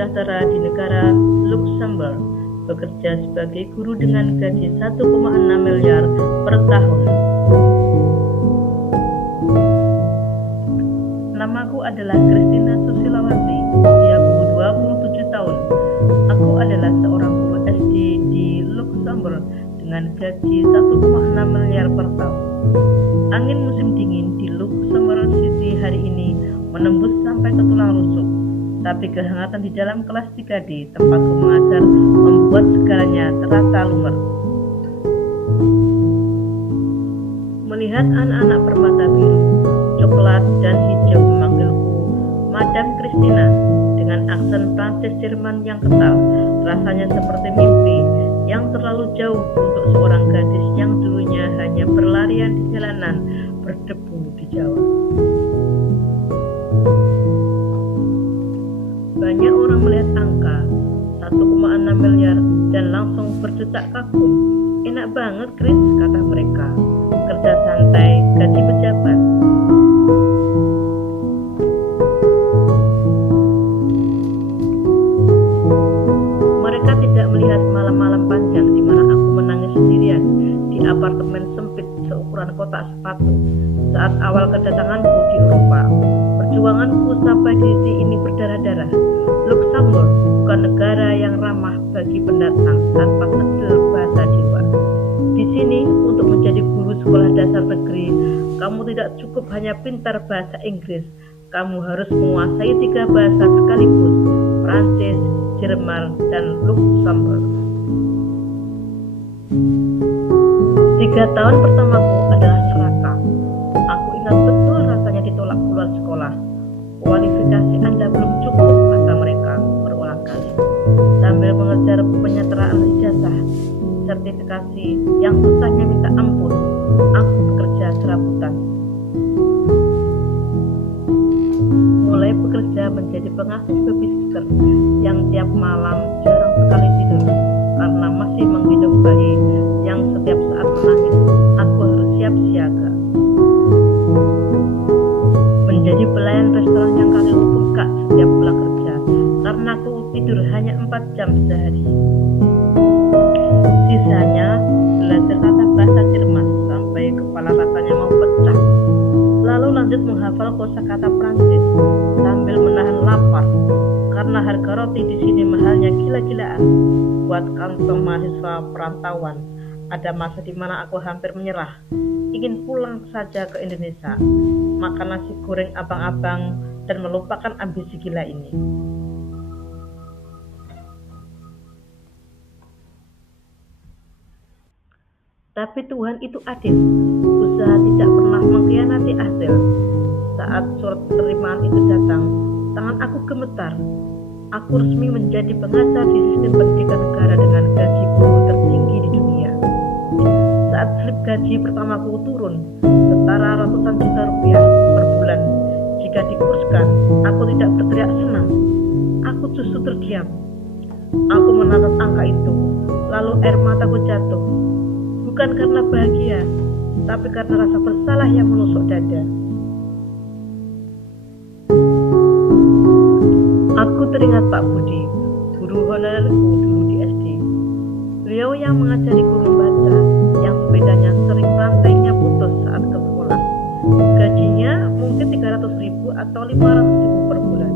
sejahtera di negara Luxembourg, bekerja sebagai guru dengan gaji 1,6 miliar per tahun. Namaku adalah Christina Susilawati, usiaku 27 tahun. Aku adalah seorang guru SD di Luxembourg dengan gaji 1,6 miliar per tahun. Angin musim dingin di Luxembourg City hari ini menembus sampai ke tulang rusuk, tapi kehangatan di dalam kelas 3D tempatku mengajar membuat segalanya terasa lumer. Melihat anak-anak bermata biru, coklat, dan hijau memanggilku Madam Christina dengan aksen Prancis Jerman yang kental, rasanya seperti mimpi yang terlalu jauh untuk seorang gadis yang dulunya hanya berlarian di jalanan berdebu di Jawa. Banyak orang melihat angka 1,6 miliar dan langsung berdecak kagum. Enak banget, Chris, kata mereka. Kerja santai, gaji pejabat. Mereka tidak melihat malam-malam panjang di mana aku menangis sendirian di apartemen sempit seukuran kotak sepatu saat awal kedatanganku di Eropa. Perjuanganku sampai di titik ini berdarah-darah. Luxembourg bukan negara yang ramah bagi pendatang tanpa skill bahasa dewa. Di sini, untuk menjadi guru sekolah dasar negeri, kamu tidak cukup hanya pintar bahasa Inggris. Kamu harus menguasai 3 bahasa sekaligus, Prancis, Jerman, dan Luxembourg. 3 tahun pertamaku adalah neraka. Aku ingat betul rasanya ditolak keluar sekolah. Kualifikasi Anda belum cukup, kata mereka berulang kali. Sambil mengejar penyetaraan ijazah, sertifikasi yang susahnya minta ampun, aku bekerja serabutan. Mulai bekerja menjadi pengasuh babysitter yang tiap malam jarang sekali tidur karena masih menggendong bayi yang setiap saat menangis. Aku harus siap siaga. Menjadi pelayan restoran yang kakiku bengkak setiap pulang kerja karena aku tidur hanya 4 jam sehari. Sisanya belajar tata bahasa Jerman sampai kepala rasanya mau pecah. Lalu lanjut menghafal kosakata Prancis sambil menahan lapar karena harga roti di sini mahalnya gila-gilaan. Buat kantong mahasiswa perantauan, ada masa di mana aku hampir menyerah, ingin pulang saja ke Indonesia, makan nasi goreng abang-abang dan melupakan ambisi gila ini. Tapi Tuhan itu adil. Usaha tidak pernah mengkhianati hasil. Saat surat penerimaan itu datang, tangan aku gemetar. Aku resmi menjadi pengajar di sistem pendidikan negara dengan gaji guru tertinggi di dunia. Saat slip gaji pertamaku turun, setara ratusan juta rupiah per bulan, jika dikurskan, aku tidak berteriak senang. Aku justru terdiam. Aku menatap angka itu, lalu air mataku jatuh. Bukan karena bahagia, tapi karena rasa bersalah yang menusuk dada. Aku teringat Pak Budi, guru honorerku dulu di SD. Beliau yang mengajariku membaca, yang sepedanya sering rantainya putus saat ke sekolah. Gajinya mungkin 300.000 atau 500.000 per bulan.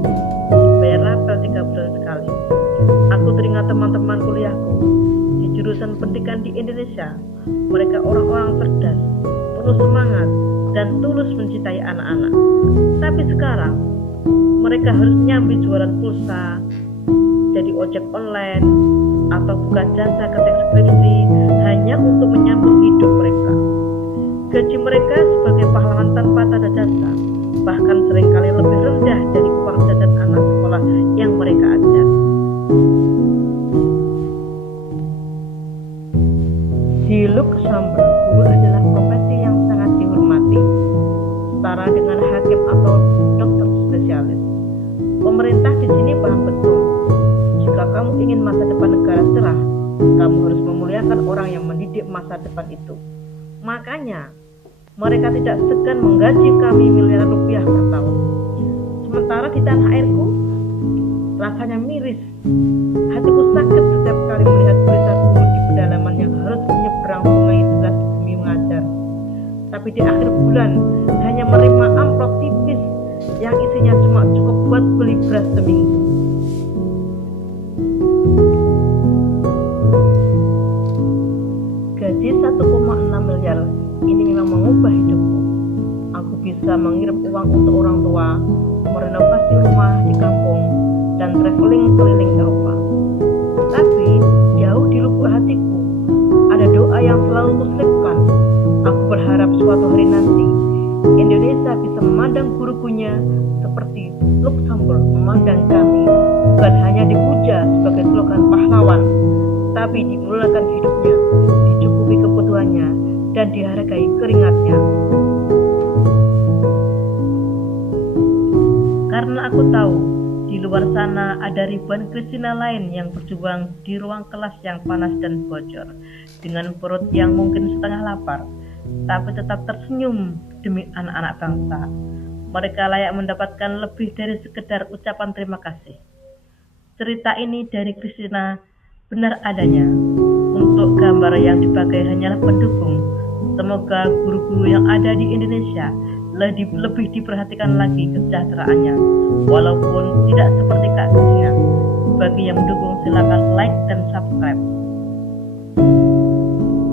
Bayar rapel 3 bulan sekali. Aku teringat teman-teman kuliahku di jurusan pendidikan di Indonesia. Mereka orang-orang cerdas, penuh semangat, dan tulus mencintai anak-anak. Tapi sekarang, mereka harus nyambi jualan pulsa, jadi ojek online, atau buka jasa ketik skripsi hanya untuk menyambung hidup mereka. Gaji mereka sebagai pahlawan tanpa tanda jasa, bahkan seringkali lebih rendah dari uang jajan anak sekolah yang mereka ajar. Di Luxembourg, guru adalah profesi yang sangat dihormati, setara dengan hakim atau dokter spesialis. Pemerintah di sini paham betul, jika kamu ingin masa depan negara cerah, kamu harus memuliakan orang yang mendidik masa depan itu. Makanya, mereka tidak segan menggaji kami miliaran rupiah per tahun. Sementara di tanah airku, Rasanya miris. Hatiku sakit setiap kali melihat berita guru di pedalaman yang harus menyeberang sungai deras demi mengajar. Tapi di akhir bulan hanya menerima amplop tipis yang isinya cuma cukup buat beli beras seminggu. Gaji 1,6 miliar ini memang mengubah hidupku. Aku bisa mengirim uang untuk orang tua, merenovasi rumah di kampung, dan traveling keliling Eropa. Tapi jauh di lubuk hatiku ada doa yang selalu kuselipkan. Aku berharap suatu hari nanti Indonesia bisa memandang gurunya seperti Luxembourg memandang kami, bukan hanya dipuja sebagai slogan pahlawan, tapi dimulakan hidupnya, dicukupi kebutuhannya, dan dihargai keringatnya. Karena aku tahu di luar sana ada ribuan Kristina lain yang berjuang di ruang kelas yang panas dan bocor, dengan perut yang mungkin setengah lapar, tapi tetap tersenyum demi anak-anak bangsa. Mereka layak mendapatkan lebih dari sekedar ucapan terima kasih. Cerita ini dari Kristina benar adanya. Untuk gambar yang dipakai hanyalah pendukung. Semoga guru-guru yang ada di Indonesia lebih diperhatikan lagi kesejahteraannya, walaupun tidak seperti Kak Kristina. Bagi yang mendukung silakan like dan subscribe.